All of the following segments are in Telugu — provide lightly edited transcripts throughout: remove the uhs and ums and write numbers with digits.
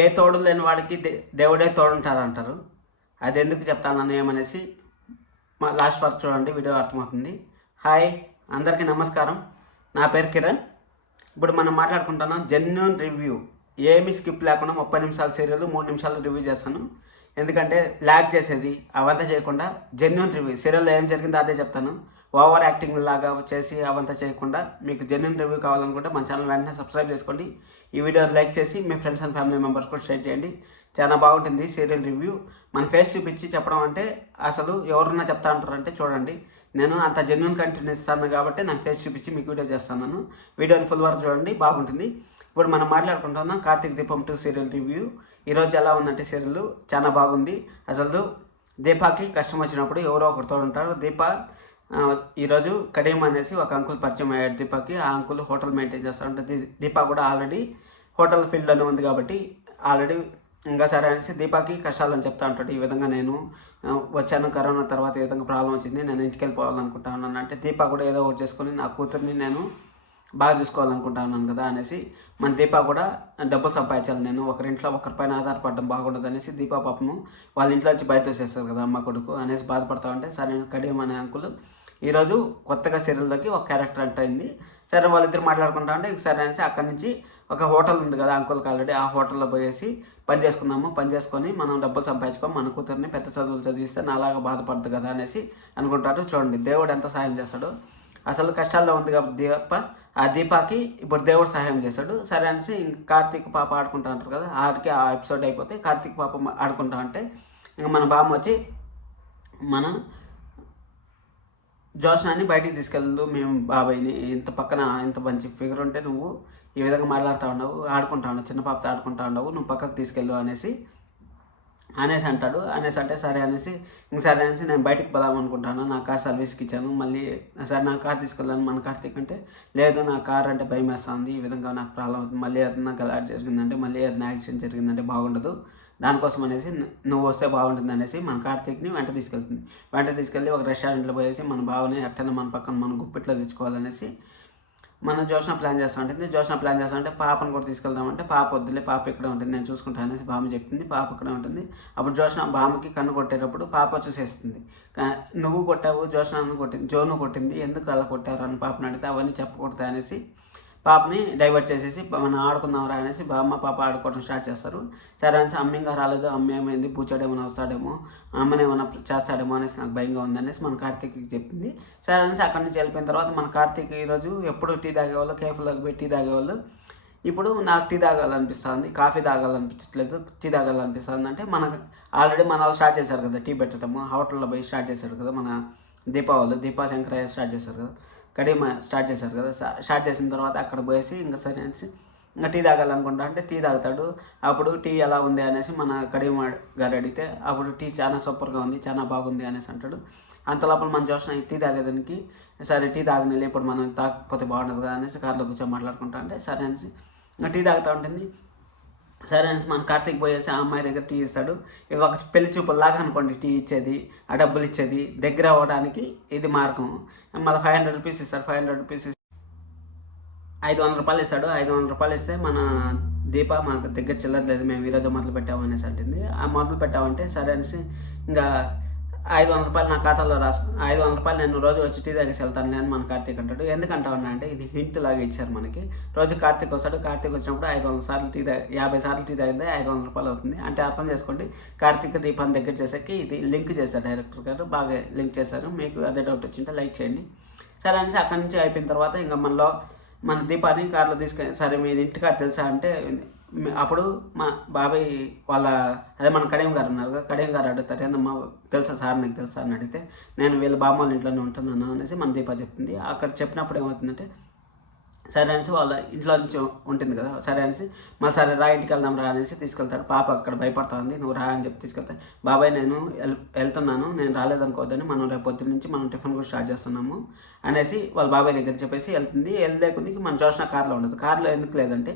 ఏ తోడు లేని వాడికి దేవుడే తోడుంటారంటారు. అది ఎందుకు చెప్తానని ఏమనేసి లాస్ట్ వరకు చూడండి, వీడియో అర్థమవుతుంది. హాయ్, అందరికీ నమస్కారం. నా పేరు కిరణ్. ఇప్పుడు మనం మాట్లాడుకుంటున్నాం జెన్యూన్ రివ్యూ. ఏమి స్కిప్ లేకుండా 30 నిమిషాల సీరియల్ 3 నిమిషాలు రివ్యూ చేస్తాను. ఎందుకంటే ల్యాగ్ చేసేది అవంతా చేయకుండా జెన్యూన్ రివ్యూ, సీరియల్లో ఏం జరిగిందో అదే చెప్తాను. ఓవర్ యాక్టింగ్ లాగా చేసి అవంతా చేయకుండా మీకు జెన్యూన్ రివ్యూ కావాలనుకుంటే మన ఛానల్ వెంటనే సబ్స్క్రైబ్ చేసుకోండి. ఈ వీడియో లైక్ చేసి మీ ఫ్రెండ్స్ అండ్ ఫ్యామిలీ మెంబర్స్ కూడా షేర్ చేయండి. చాలా బాగుంటుంది సీరియల్ రివ్యూ. మన ఫేస్ చూపించి చెప్పడం అంటే అసలు ఎవరన్నా చెప్తా అంటారంటే చూడండి, నేను అంత జెన్యూన్ కంటెంట్ ఇస్తాను కాబట్టి నా ఫేస్ చూపించి మీకు వీడియో చేస్తాను. వీడియోని ఫుల్ వరకు చూడండి, బాగుంటుంది. ఇప్పుడు మనం మాట్లాడుకుంటున్నాం కార్తీక దీపం 2 సీరియల్ రివ్యూ. ఈరోజు ఎలా ఉందంటే సీరియల్ చాలా బాగుంది. అసలు దీపాకి కష్టం వచ్చినప్పుడు ఎవరో ఒకరితో ఉంటారు. దీప ఈరోజు కడియం అనేసి ఒక అంకుల్ పరిచయం అయ్యాడు దీపాకి. ఆ అంకుల్ హోటల్ మెయింటైన్ చేస్తూ ఉంటుంది. దీప కూడా ఆల్రెడీ హోటల్ ఫీల్డ్లోనే ఉంది కాబట్టి ఆల్రెడీ ఇంకా సరే అనేసి దీపాకి కష్టాలని చెప్తా ఉంటాడు. ఈ విధంగా నేను వచ్చాను, కరోనా తర్వాత ఈ విధంగా ప్రాబ్లం వచ్చింది, నేను ఇంటికి వెళ్ళిపోవాలనుకుంటా ఉన్నాను అంటే దీప కూడా ఏదో ఒకటి చేసుకొని నా కూతుర్ని నేను బాగా చూసుకోవాలనుకుంటా ఉన్నాను కదా అనేసి మన దీప కూడా డబ్బులు సంపాదించాలి, నేను ఒకరింట్లో ఒకరిపైన ఆధారపడడం బాగుండదు అనేసి దీప పాపము వాళ్ళ ఇంట్లో వచ్చి బయట వచ్చేస్తారు కదా అమ్మ కొడుకు అనేసి బాధపడతా ఉంటే సరే కడియం అనే అంకుల్ ఈరోజు కొత్తగా సీరియల్లోకి ఒక క్యారెక్టర్ అంటే అయింది. సరే వాళ్ళిద్దరు మాట్లాడుకుంటా ఉంటే సరే అనేసి అక్కడి నుంచి ఒక హోటల్ ఉంది కదా అంకుల్కి ఆల్రెడీ, ఆ హోటల్లో పోయేసి పని చేసుకుందాము, పని చేసుకొని మనం డబ్బులు సంపాదించుకొని మన కూతుర్ని పెద్ద చదువులు చదివిస్తే నాలాగా బాధపడదు కదా అనేసి అనుకుంటాడు. చూడండి దేవుడు ఎంత సహాయం చేస్తాడు. అసలు కష్టాల్లో ఉంది కాబట్టి ఆ దీపాకి ఇప్పుడు దేవుడు సహాయం చేశాడు. సరే అనేసి కార్తీక్ పాప ఆడుకుంటా అంటారు కదా, ఆడికి ఆ ఎపిసోడ్ అయిపోతే కార్తీక్ పాప ఆడుకుంటా అంటే ఇంక మన బామ్మ వచ్చి మన జోష్నాన్ని బయటికి తీసుకెళ్ళు, మేము బాబాయ్ని ఇంత పక్కన ఇంత మంచి ఫిగర్ ఉంటే నువ్వు ఈ విధంగా మాట్లాడుతూ ఉండవు, ఆడుకుంటా ఉండవు, చిన్న పాపతో ఆడుకుంటా ఉండవు, నువ్వు పక్కకు తీసుకెళ్ళు అనేసి అంటాడు. అనేసి అంటే సరే అనేసి సరే అనేసి నేను బయటికి పోదాం అనుకుంటాను, నా కార్ సర్వీస్కి ఇచ్చాను, మళ్ళీ సరే నా కార్ తీసుకెళ్ళాను మన కార్తీక్ అంటే లేదు నా కార్ అంటే భయం వేస్తుంది, ఈ విధంగా నాకు ప్రాబ్లం అవుతుంది, మళ్ళీ ఏదైనా గలాట్ జరిగిందంటే మళ్ళీ ఏదైనా యాక్సిడెంట్ జరిగిందంటే బాగుండదు, దానికోసం అనేసి నువ్వు వస్తే బాగుంటుంది అనేసి మన కార్తీక్ని వెంట తీసుకెళ్ళి ఒక రెస్టారెంట్లో పోయేసి మన బావని అట్టనే మన పక్కన మన గుప్పిట్లో తెచ్చుకోవాలనేసి మన జోష్న ప్లాన్ చేస్తూ ఉంటుంది. జోష్న ప్లాన్ చేస్తా అంటే పాపను కూడా తీసుకెళ్దామంటే పాప వద్దులే, పాప ఇక్కడే ఉంటుంది, నేను చూసుకుంటా అనేసి బామ్మ చెప్తుంది. పాప ఇక్కడే ఉంటుంది. అప్పుడు జోష్న బామ్మకి కన్ను కొట్టేటప్పుడు పాప చూసేస్తుంది, నువ్వు కొట్టావు, జోష్నను కొట్టింది, జోను కొట్టింది, ఎందుకు అలా కొట్టారు అని పాపని అడిగితే అవన్నీ చెప్పకూడదు అనేసి పాపని డైవర్ట్ చేసేసి మనం ఆడుకుందాం రా అనేసి బామ్మ పాప ఆడుకోవడం స్టార్ట్ చేస్తారు. సరే అనేసి అమ్మ ఇంకా రాలేదు, అమ్మ ఏమైంది పూచాడేమైనా వస్తాడేమో, అమ్మని ఏమైనా చేస్తాడేమో అనేసి నాకు భయంగా ఉంది అనేసి మన కార్తీక్కి చెప్పింది. సరే అనేసి అక్కడి నుంచి వెళ్ళిపోయిన తర్వాత మన కార్తీక్ ఈరోజు ఎప్పుడు టీ తాగేవాళ్ళు, కేఫ్లోకి పోయి టీ తాగేవాళ్ళు, ఇప్పుడు నాకు టీ తాగాలనిపిస్తుంది, కాఫీ తాగాలనిపించట్లేదు, టీ తాగాలనిపిస్తుంది అంటే మనకు ఆల్రెడీ మన వాళ్ళు స్టార్ట్ చేశారు కదా టీ పెట్టడము, హోటల్లో పోయి స్టార్ట్ చేశారు కదా మన దీపా శంకరయ్య స్టార్ట్ చేశారు కదా, కడిమ స్టార్ట్ చేశారు కదా, స్టార్ట్ చేసిన తర్వాత అక్కడ పోయేసి ఇంకా సరే అనేసి ఇంకా టీ తాగాలనుకుంటా అంటే టీ తాగుతాడు. అప్పుడు టీ ఎలా ఉంది అనేసి మన కడిమ గారు అడిగితే అప్పుడు టీ చాలా సూపర్గా ఉంది, చాలా బాగుంది అనేసి అంటాడు. అంత లోపల మనం చూసిన టీ తాగేదానికి సరే టీ తాగనిలే, ఇప్పుడు మనం తాగకపోతే బాగుండదు కదా అనేసి కార్లో కూర్చొని మాట్లాడుకుంటా అంటే సరే అనేసి ఇంకా టీ తాగుతూ ఉంటుంది. సరే అనేసి మన కార్తీక్ పోయేసి ఆ అమ్మాయి దగ్గర టీ ఇస్తాడు. ఇక ఒక పెళ్లి చూపుల్లాగా అనుకోండి టీ ఇచ్చేది, ఆ డబ్బులు ఇచ్చేది, దగ్గర అవ్వడానికి ఇది మార్గం. మళ్ళీ 500 రూపీస్ ఇస్తాడు. 500 రూపీస్ 500 రూపాయలు ఇస్తాడు. 500 రూపాయలు ఇస్తే మన దీప మాకు దగ్గర చిల్లర లేదు, మేము ఈరోజు మొదలు పెట్టాము అనేసి అంటుంది. ఆ మొదలు పెట్టామంటే సరే అనేసి ఇంకా 500 రూపాయలు నా ఖాతాలో 500 రూపాయలు నేను రోజు వచ్చి టీ తాగేసి వెళ్తాను అని మన కార్తీక్ అంటాడు. ఎందుకంటావన్నా అంటే ఇది హింట్ లాగా ఇచ్చారు మనకి. రోజు కార్తీక్ వస్తాడు, కార్తీక్ వచ్చినప్పుడు 500 సార్లు 50 సార్లు టీ తాగితే 500 రూపాయలు అవుతుంది అంటే అర్థం చేసుకోండి. కార్తీక్ దీపాన్ని దగ్గర చేసాక ఇది లింక్ చేశారు డైరెక్టర్ గారు, బాగా లింక్ చేశారు. మీకు అదే డౌట్ వచ్చింటే లైక్ చేయండి. సరే అనేసి అక్కడి నుంచి అయిపోయిన తర్వాత ఇంకా మన దీపాన్ని కార్లో తీసుకొని సరే మీరు ఇంటికాడ తెలుసా అంటే అప్పుడు మా బాబాయ్ వాళ్ళ అదే మన కడియం గారు ఉన్నారు కదా, కడియం గారు అడుగుతారు ఏందమ్మా తెలుసా సార్, నీకు తెలుసా అని అడిగితే నేను వీళ్ళ బామ్మ వాళ్ళ ఇంట్లోనే ఉంటున్నాను అనేసి మన దీప చెప్తుంది. అక్కడ చెప్పినప్పుడు ఏమవుతుందంటే సరే అనేసి వాళ్ళ ఇంట్లో నుంచి ఉంటుంది కదా, సరే అనేసి మళ్ళీ సరే రా ఇంటికి వెళ్దాం రా అనేసి తీసుకెళ్తాడు. పాప అక్కడ భయపడతా ఉంది, నువ్వు రా అని చెప్పి తీసుకెళ్తాను. బాబాయ్ నేను వెళ్తున్నాను, నేను రాలేదనుకోవద్దని, మనం రేపు పొద్దున్న నుంచి మనం టిఫిన్ కూడా స్టార్ట్ చేస్తున్నాము అనేసి వాళ్ళ బాబాయ్ దగ్గర చెప్పేసి వెళ్తుంది. వెళ్ళలేకుంది మన జోష్న కార్లో ఉండదు. కార్లో ఎందుకు లేదంటే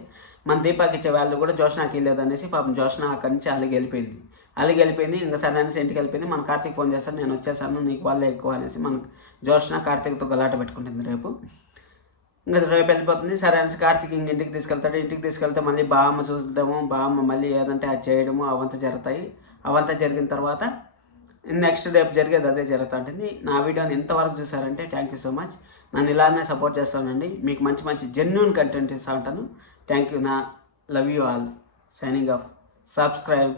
మన దీపాకి ఇచ్చే వాళ్ళు కూడా జోష్నాకి లేదనేసి పాపం జోష్న అక్కడి నుంచి అలిగి వెళ్ళిపోయింది. ఇంకా సరే అనేసి ఇంటికి వెళ్ళిపోయింది. మన కార్తీక్ ఫోన్ చేస్తాను, నేను వచ్చేసాను, నీకు వాళ్ళే ఎక్కువ అనేసి మన జోష్న కార్తీక్తో గలాట పెట్టుకుంటుంది రేపు. ఇంకా రేపు వెళ్ళిపోతుంది. సరే అనేసి కార్తీక్ ఇంటికి తీసుకెళ్తాడు. ఇంటికి తీసుకెళ్తే మళ్ళీ బామ్మ చూద్దాము, బామ్మ మళ్ళీ ఏదంటే అది చేయడము అవంతా జరుగుతాయి. అవంతా జరిగిన తర్వాత నెక్స్ట్ రేపు జరిగేది అదే జరుగుతూ ఉంటుంది. నా వీడియోని ఎంతవరకు చూసారంటే థ్యాంక్ యూ సో మచ్. నన్ను ఇలానే సపోర్ట్ చేస్తానండి. మీకు మంచి మంచి జెన్యూన్ కంటెంట్ ఇస్తూ ఉంటాను. Thank you. నా love you all. Signing off. Subscribe.